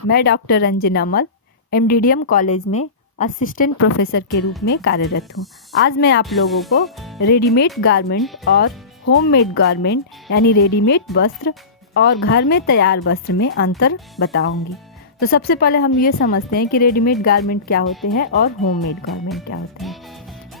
मैं डॉक्टर रंजन अमल एमडीडीएम कॉलेज में assistant professor के रूप में कार्यरत हूँ। आज मैं आप लोगों को रेडीमेड गारमेंट और होममेड गारमेंट यानी रेडीमेड वस्त्र और घर में तैयार वस्त्र में अंतर बताऊंगी। तो सबसे पहले हम ये समझते हैं कि रेडीमेड गारमेंट क्या होते हैं और होममेड गारमेंट क्या होते हैं।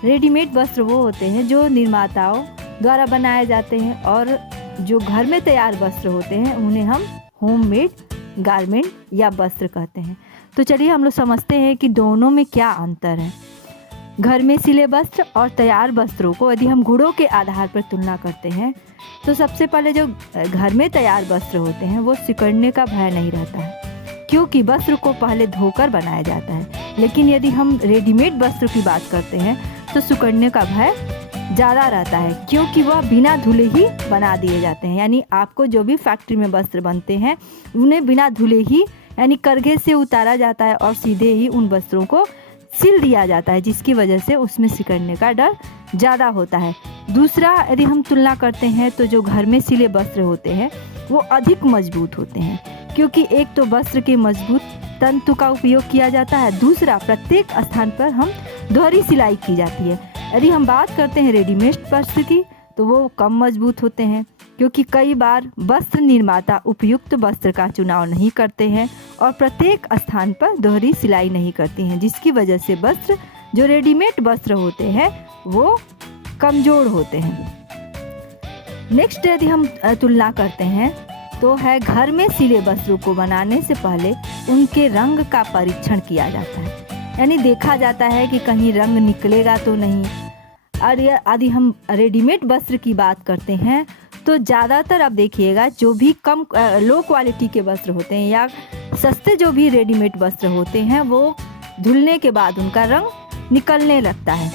रेडीमेड वस्त्र वो होते हैं जो निर्माताओं द्वारा बनाए जाते हैं और जो घर में तैयार वस्त्र होते हैं उन्हें हम होममेड गारमेंट या वस्त्र कहते हैं। तो चलिए हम लोग समझते हैं कि दोनों में क्या अंतर है। घर में सिले वस्त्र और तैयार वस्त्रों को यदि हम गुणों के आधार पर तुलना करते हैं तो सबसे पहले जो घर में तैयार वस्त्र होते हैं वो सिकुड़ने का भय नहीं रहता है, क्योंकि वस्त्र को पहले धोकर बनाया जाता है। लेकिन यदि हम रेडीमेड वस्त्र की बात करते हैं तो सिकुड़ने का भय ज़्यादा रहता है, क्योंकि वह बिना धुले ही बना दिए जाते हैं। यानी आपको जो भी फैक्ट्री में वस्त्र बनते हैं उन्हें बिना धुले ही यानी करघे से उतारा जाता है और सीधे ही उन वस्त्रों को सिल दिया जाता है, जिसकी वजह से उसमें सिकुड़ने का डर ज़्यादा होता है। दूसरा, यदि हम तुलना करते हैं तो जो घर में सिले वस्त्र होते हैं वो अधिक मजबूत होते हैं, क्योंकि एक तो वस्त्र के मजबूत तंतु का उपयोग किया जाता है, दूसरा प्रत्येक स्थान पर हम दोहरी सिलाई की जाती है। यदि हम बात करते हैं रेडीमेड वस्त्र की तो वो कम मजबूत होते हैं, क्योंकि कई बार वस्त्र निर्माता उपयुक्त वस्त्र का चुनाव नहीं करते हैं और प्रत्येक स्थान पर दोहरी सिलाई नहीं करती हैं, जिसकी वजह से वस्त्र जो रेडीमेड वस्त्र होते हैं वो कमज़ोर होते हैं। नेक्स्ट, यदि हम तुलना करते हैं तो है घर में सिले वस्त्रों को बनाने से पहले उनके रंग का परीक्षण किया जाता है, यानी देखा जाता है कि कहीं रंग निकलेगा तो नहीं। और यदि हम रेडीमेड वस्त्र की बात करते हैं तो ज़्यादातर आप देखिएगा जो भी कम लो क्वालिटी के वस्त्र होते हैं या सस्ते जो भी रेडीमेड वस्त्र होते हैं वो धुलने के बाद उनका रंग निकलने लगता है।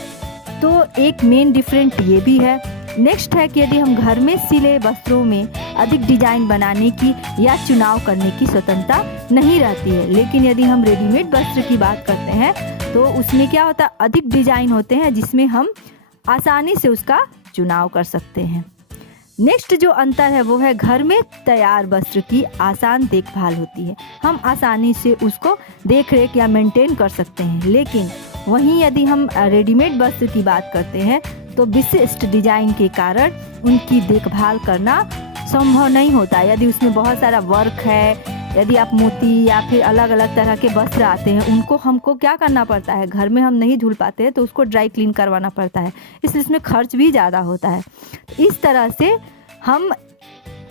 तो एक मेन डिफरेंट ये भी है। नेक्स्ट है कि यदि हम घर में सिले वस्त्रों में अधिक डिजाइन बनाने की या चुनाव करने की स्वतंत्रता नहीं रहती है, लेकिन यदि हम रेडीमेड वस्त्र की बात करते हैं तो उसमें क्या होता है, अधिक डिजाइन होते हैं जिसमें हम आसानी से उसका चुनाव कर सकते हैं। नेक्स्ट जो अंतर है वो है घर में तैयार वस्त्र की आसान देखभाल होती है, हम आसानी से उसको देख रेख या मेंटेन कर सकते हैं। लेकिन वहीं यदि हम रेडीमेड वस्त्र की बात करते हैं तो विशिष्ट डिजाइन के कारण उनकी देखभाल करना संभव नहीं होता। यदि उसमें बहुत सारा वर्क है, यदि आप मोती या फिर अलग अलग तरह के वस्त्र आते हैं उनको हमको क्या करना पड़ता है, घर में हम नहीं धुल पाते हैं तो उसको ड्राई क्लीन करवाना पड़ता है, इसलिए इसमें खर्च भी ज़्यादा होता है। इस तरह से हम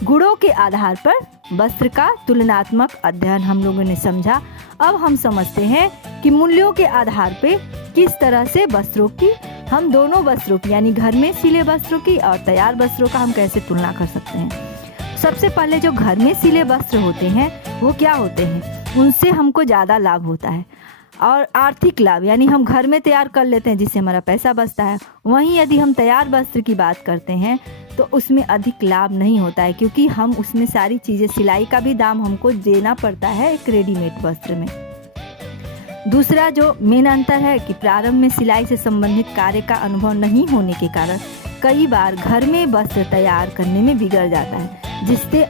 गुणों के आधार पर वस्त्र का तुलनात्मक अध्ययन हम लोगों ने समझा। अब हम समझते हैं कि मूल्यों के आधार पे किस तरह से वस्त्रों की हम दोनों वस्त्रों की यानी घर में सिले वस्त्रों की और तैयार वस्त्रों का हम कैसे तुलना कर सकते हैं। सबसे पहले जो घर में सिले वस्त्र होते हैं वो क्या होते हैं, उनसे हमको ज़्यादा लाभ होता है और आर्थिक लाभ, यानी हम घर में तैयार कर लेते हैं जिससे हमारा पैसा बचता है। वहीं यदि हम तैयार वस्त्र की बात करते हैं तो उसमें अधिक लाभ नहीं होता है, क्योंकि हम उसमें सारी चीज़ें सिलाई का भी दाम हमको देना पड़ता है एक रेडीमेड वस्त्र में। दूसरा जो मेन अंतर है कि प्रारंभ में सिलाई से संबंधित कार्य का अनुभव नहीं होने के कारण कई बार घर में वस्त्र तैयार करने में बिगड़ जाता है, जिससे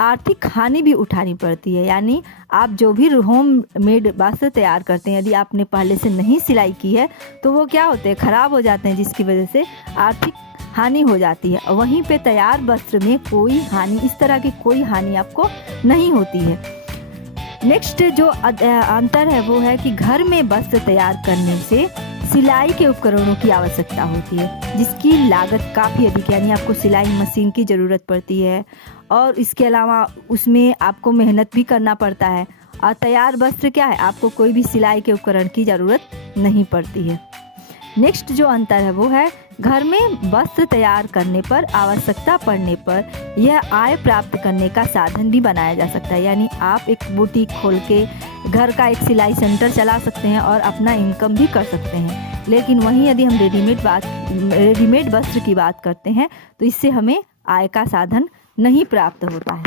आर्थिक हानि भी उठानी पड़ती है। यानी आप जो भी होम मेड वस्त्र तैयार करते हैं यदि आपने पहले से नहीं सिलाई की है तो वो क्या होते हैं, ख़राब हो जाते हैं, जिसकी वजह से आर्थिक हानि हो जाती है। वहीं पे तैयार वस्त्र में कोई हानि, इस तरह की कोई हानि आपको नहीं होती है। नेक्स्ट जो अंतर है वो है कि घर में वस्त्र तैयार करने से सिलाई के उपकरणों की आवश्यकता होती है, जिसकी लागत काफ़ी अधिक, यानी आपको सिलाई मशीन की ज़रूरत पड़ती है और इसके अलावा उसमें आपको मेहनत भी करना पड़ता है। और तैयार वस्त्र क्या है, आपको कोई भी सिलाई के उपकरण की ज़रूरत नहीं पड़ती है। नेक्स्ट जो अंतर है वो है घर में वस्त्र तैयार करने पर आवश्यकता पड़ने पर यह आय प्राप्त करने का साधन भी बनाया जा सकता है, यानी आप एक बुटीक खोल के घर का एक सिलाई सेंटर चला सकते हैं और अपना इनकम भी कर सकते हैं। लेकिन वहीं यदि हम रेडीमेड वस्त्र की बात करते हैं तो इससे हमें आय का साधन नहीं प्राप्त होता है।